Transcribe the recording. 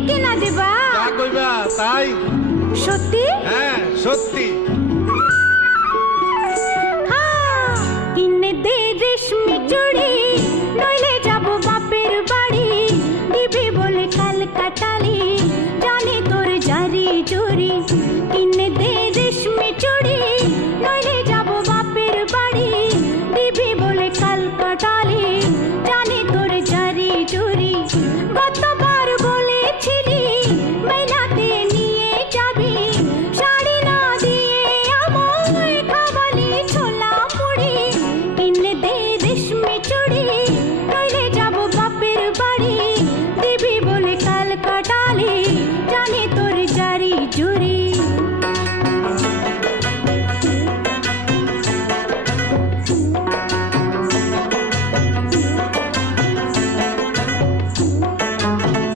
ঠিক কিনা দেবা? যা কইবা তাই। সত্যি? হ্যাঁ সত্যি। কিনে দে রেশমি চুড়ি